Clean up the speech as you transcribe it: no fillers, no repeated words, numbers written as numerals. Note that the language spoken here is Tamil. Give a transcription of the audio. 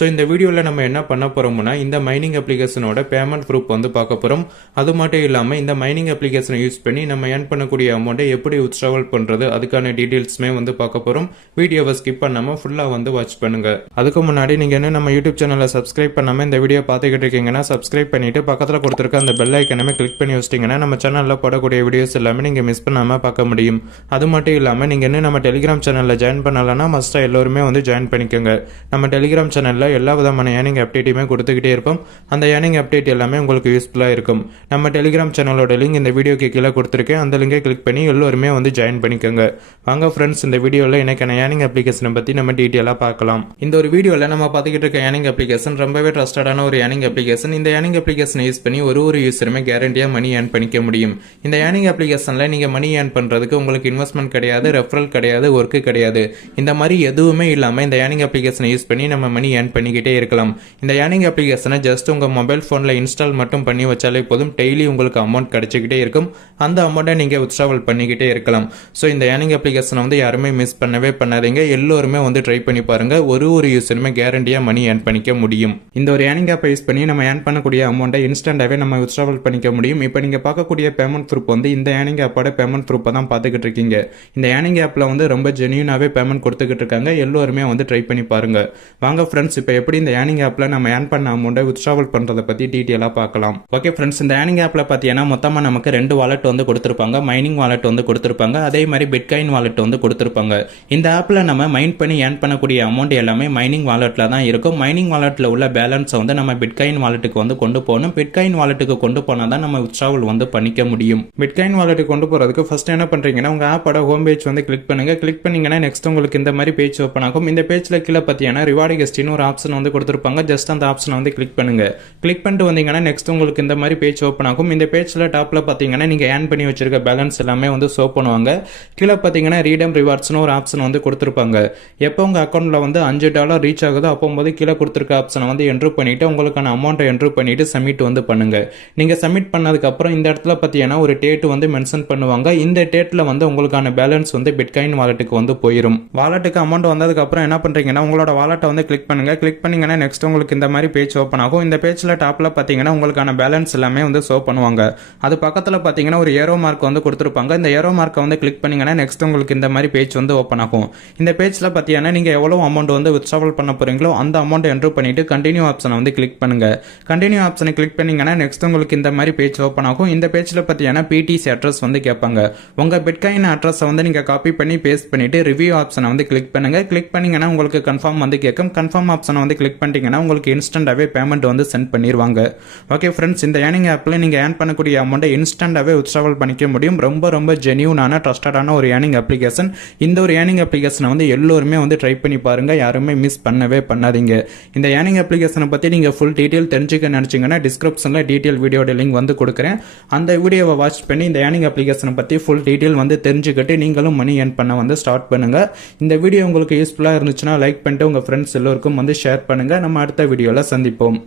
ஸோ இந்த வீடியோவில் நம்ம என்ன பண்ண போகிறோம்னா இந்த மைனிங் அப்ளிகேஷனோட பேமெண்ட் ப்ரூஃப் வந்து பார்க்க போகிறோம். அது மட்டும் இல்லாமல் இந்த மைனிங் அப்ளிகேஷனை யூஸ் பண்ணி நம்ம ஏர்ன் பண்ணக்கூடிய அமௌண்ட்டை எப்படி வித்ட்ராவல் பண்ணுறது அதுக்கான டீட்டெயில்ஸுமே வந்து பார்க்க போகிறோம். வீடியோவை ஸ்கிப் பண்ணாமல் ஃபுல்லாக வந்து வாட்ச் பண்ணுங்கள். அதுக்கு முன்னாடி நீங்கள் என்ன நம்ம யூடியூப் சேனலை சப்ஸ்கிரைப் பண்ணாமல் இந்த வீடியோ பார்த்துக்கிட்டு இருக்கீங்கன்னா சப்ஸ்கிரைப் பண்ணிவிட்டு பக்கத்தில் கொடுத்துருக்க அந்த பெல் ஐக்கனமே கிளிக் பண்ணி வச்சிட்டிங்கன்னா நம்ம சேனலில் போடக்கூடிய வீடியோஸ் எல்லாமே நீங்கள் மிஸ் பண்ணாமல் பார்க்க முடியும். அது மட்டும் இல்லாமல் நீங்கள் என்ன நம்ம டெலிகிராம் சேனலில் ஜாயின் பண்ணலன்னா மஸ்ட்டாக எல்லோருமே வந்து ஜாயின் பண்ணிக்கோங்க. நம்ம டெலிகிராம் சேனலில் எல்லா விதமான ஏர்னிங் அப்டேட்டுமே கொடுத்துக்கிட்டே இருப்போம். அந்த ஏர்னிங் அப்டேட் எல்லாமே உங்களுக்கு யூஸ்ஃபுல்லாக இருக்கும். நம்ம டெலிகிராம் சேனலோட லிங்க் இந்த வீடியோக்கு கீழே கொடுத்துருக்கேன். அந்த லிங்கை கிளிக் பண்ணி எல்லோருமே வந்து ஜாயின் பண்ணிக்கோங்க. வாங்க ஃப்ரெண்ட்ஸ், இந்த வீடியோவில் எனக்கான ஏர்னிங் அப்ளிகேஷனை பற்றி நம்ம டீட்டெயிலாக பார்க்கலாம். இந்த ஒரு வீடியோவில் நம்ம பார்த்துக்கிட்டு இருக்க ஏர்னிங் அப்ளிகேஷன் ரொம்பவே ட்ரஸ்டடான ஒரு ஏர்னிங் அப்ளிகேஷன். இந்த ஏர்னிங் அப்ளிகேஷனை யூஸ் பண்ணி ஒரு யூஸருமே கேரண்டியாக மணி ஏர்ன் பண்ணிக்க முடியும். இந்த ஏர்னிங் அப்ளிகேஷனில் நீங்கள் மணி ஏர்ன் பண்ணுறதுக்கு உங்களுக்கு இன்வெஸ்ட்மெண்ட் கிடையாது, ரெஃபரல் கிடையாது, ஒர்க்கு கிடையாது. இந்த மாதிரி எதுவுமே இல்லாமல் இந்த ஏர்னிங் அப்ளிகேஷனை யூஸ் பண்ணி நம்ம மணி ஏர்ன் பண்ணிக்கிட்டே இருக்கலாம். இந்த ஏர்னிங் அப்ளிகேஷனை ஜஸ்ட் உங்கள் மொபைல் ஃபோனில் இன்ஸ்டால் மட்டும் பண்ணி வச்சாலே போதும். டெய்லி உங்களுக்கு அமௌண்ட் கிடைச்சிக்கிட்டே இருக்கும். அந்த அமௌண்ட்டை நீங்கள் வித்ட்ராவல் பண்ணிக்கிட்டே இருக்கலாம். ஸோ இந்த ஏர்னிங் அப்ளிகேஷனை வந்து யாருமே மிஸ் பண்ணவே பண்ணாதீங்க. எல்லோருமே வந்து ட்ரை பண்ணி பாருங்க. ஒரு யூஸருமே கேரண்டியாக மணி ஏர்ன் பண்ணிக்க முடியும். இந்த ஒரு ஏர்னிங் ஆப்பை யூஸ் பண்ணி நம்ம ஏர்ன் பண்ணக்கூடிய அமௌண்ட்டை இன்ஸ்டன்டாகவே நம்ம வித்ட்ராவல் பண்ணிக்க முடியும். இப்போ நீங்கள் பார்க்கக்கூடிய பேமெண்ட் ப்ரூஃப் வந்து இந்த ஏர்னிங் ஆப்போட பேமெண்ட் ப்ரூஃபை தான் பார்த்துக்கிட்டு இருக்கீங்க. இந்த ஏர்னிங் ஆப்பில் வந்து ரொம்ப ஜென்யூனாகவே பேமெண்ட் கொடுத்துக்கிட்டு இருக்காங்க. எல்லோருமே வந்து ட்ரை பண்ணி பாருங்க. வாங்க ஃப்ரெண்ட்ஸ், இப்போ எப்படி இந்த ஏர்னிங் ஆப்பில் நம்ம ஏர்ன் பண்ண அமௌண்ட்டை வித்ட்ராவல் பண்ணுறதை பற்றி டீட்டெயிலாக பார்க்கலாம். ஓகே ஃப்ரெண்ட்ஸ், இந்த ஏர்னிங் ஆப்பில் பார்த்தீங்கன்னா மொத்தமாக நமக்கு 2 வாலெட் வந்து கொடுத்துருப்பாங்க. மைனிங் வாலெட் வந்து கொடுத்துருப்பாங்க, அதே மாதிரி பிட்காயின் வாலெட் வந்து கொடுத்துருப்பாங்க. இந்த ஆப்பில் நம்ம மைன் பண்ணி ஏர்ன் பண்ணக்கூடிய அமௌண்ட் எல்லாமே மைனிங் வாலெட்டில் தான் இருக்கும். மைனிங் வாலெட்டில் உள்ள பேலன்ஸை வந்து நம்ம பிட்காயின் வாலெட்டுக்கு வந்து கொண்டு போகணும். பிட்காயின் வாலெட்டுக்கு கொண்டு போனால் தான் நம்ம வித்ட்ராவல் வந்து பண்ணிக்க முடியும். பிட்காயின் வாலெட்டுக்கு கொண்டு போகிறதுக்கு ஃபர்ஸ்ட் என்ன பண்ணுறீங்கன்னா உங்கள் ஆப்போட ஹோம் பேஜ் வந்து கிளிக் பண்ணுங்க. கிளிக் பண்ணீங்கன்னா நெக்ஸ்ட் உங்களுக்கு இந்த மாதிரி பேஜ் ஓப்பன் ஆகும். இந்த பேஜில் கீழே பார்த்தீங்கன்னா ரிவார்டு கெஸ்ட்னு ஒரு ஆப்ஷன் வந்து கொடுத்துருப்பாங்க. ஜஸ்ட் அந்த ஆப்ஷனை வந்து கிளிக் பண்ணுங்க. கிளிக் பண்ணிட்டு வந்தீங்கன்னா நெக்ஸ்ட் உங்களுக்கு இந்த மாதிரி பேஜ் ஓப்பன் ஆகும். இந்த பேஜில் டாப்பில் பார்த்தீங்கன்னா நீங்கள் ஏர்ன் பண்ணி வச்சிருக்க பேலன்ஸ் எல்லாமே வந்து ஷோ பண்ணுவாங்க. கீழே பார்த்தீங்கன்னா ரீடம் ரிவார்ட்ஸ்னு ஒரு ஆப்ஷன் வந்து கொடுத்துருப்பாங்க. எப்போ உங்கள் அக்கௌண்ட்டில் வந்து $5 ரீச் ஆகுதோ அப்போது கீழே கொடுத்துருக்க ஆப்ஷனை வந்து என்ட்ரு பண்ணிவிட்டு உங்களுக்கான அமௌண்ட்டை என்ட்ரு பண்ணிவிட்டு சப்மிட் வந்து பண்ணுங்க. நீங்கள் சப்மிட் பண்ணதுக்கப்புறம் இந்த இடத்துல பார்த்தீங்கன்னா ஒரு டேட் வந்து மென்ஷன் பண்ணுவாங்க. இந்த டேட்டில் வந்து உங்களுக்கான பேலன்ஸ் வந்து பிட்காயின் வாலெட்டுக்கு வந்து போயிடும். வாலெட்டுக்கு அமௌண்ட் வந்ததுக்கப்புறம் என்ன பண்ணுறீங்கன்னா உங்களோட வாலெட்டை வந்து கிளிக் பண்ணுங்க. கிளிக் பண்ணீங்கன்னா நெக்ஸ்ட் உங்களுக்கு இந்த மாதிரி பேஜ் ஓப்பன் ஆகும். இந்த பேஜில் டாப்பில் பார்த்தீங்கன்னா உங்களுக்கான பேலன்ஸ் எல்லாமே வந்து ஷோ பண்ணுவாங்க. அது பக்கத்தில் பார்த்தீங்கன்னா ஒரு ஏரோ மார்க் வந்து கொடுத்துருப்பாங்க. இந்த ஏரோ மார்க்கை வந்து கிளிக் பண்ணீங்கன்னா நெக்ஸ்ட் உங்களுக்கு இந்த மாதிரி பேஜ் வந்து ஓப்பன் ஆகும். இந்த பேஜில் பார்த்தீங்கன்னா நீங்கள் எவ்வளோ அமௌண்ட் வந்து வித்ட்ராவல் பண்ண போறீங்களோ அந்த அமௌண்ட் என்ட்ரு பண்ணிட்டு கண்டினியூ ஆப்ஷனை வந்து கிளிக் பண்ணுங்க. கண்டினியூ ஆப்ஷனை கிளிக் பண்ணீங்கன்னா நெக்ஸ்ட் உங்களுக்கு இந்த மாதிரி பேஜ் ஓப்பன் ஆகும். இந்த பேஜில் பார்த்தீங்கன்னா பிடிசி அட்ரஸ் வந்து கேட்பாங்க. உங்கள் பிட்காயின் அட்ரஸை வந்து நீங்கள் காப்பி பண்ணி பேஸ்ட் பண்ணிட்டு ரிவ்யூ ஆப்ஷனை வந்து கிளிக் பண்ணுங்க. கிளிக் பண்ணீங்கன்னா உங்களுக்கு கன்ஃபார்ம் வந்து கேட்கும். கன்ஃபார்ம் ஆப்ஷனை வந்து கிளிக் பண்ணிட்டீங்கன்னா உங்களுக்கு இன்ஸ்டன்டாகவே பேமெண்ட் வந்து சென்ட் பண்ணிடுவாங்க. ஓகே ஃப்ரெண்ட்ஸ், இந்த ஏர்னிங் ஆப்பில் நீங்கள் ஏர்ன் பண்ணக்கூடிய அமௌண்ட்டை இன்ஸ்டன்டாகவே வித்ட்ராவல் பண்ணிக்க முடியும். ரொம்ப ஜென்யூனான ட்ரஸ்டடான ஒரு ஏர்னிங் அப்ளிகேஷன். இந்த ஒரு ஏர்னிங் அப்ளிகேஷனை வந்து எல்லோருமே வந்து ட்ரை பண்ணி பாருங்க. யாருமே மிஸ் பண்ணவே பண்ணாதீங்க. இந்த ஏர்னிங் அப்ளிகேஷனை பற்றி நீங்கள் ஃபுல் டீட்டெயில் தெரிஞ்சுக்க நினச்சிங்கன்னா டிஸ்கிரிப்ஷனில் டீட்டெயில் வீடியோட லிங்க் வந்து கொடுக்குறேன். அந்த வீடியோவை வாட்ச் பண்ணி இந்த ஏர்னிங் அப்ளிகேஷனை பற்றி ஃபுல் டீட்டெயில் வந்து தெரிஞ்சுக்கிட்டு நீங்களும் மணி ஏர்ன் பண்ண வந்து ஸ்டார்ட் பண்ணுங்க. இந்த வீடியோ உங்களுக்கு யூஸ்ஃபுல்லாக இருந்துச்சுன்னா லைக் பண்ணிட்டு உங்கள் ஃப்ரெண்ட்ஸ் எல்லோருக்கும் வந்து ஷேர் பண்ணுங்க. நம்ம அடுத்த வீடியோவில் சந்திப்போம்.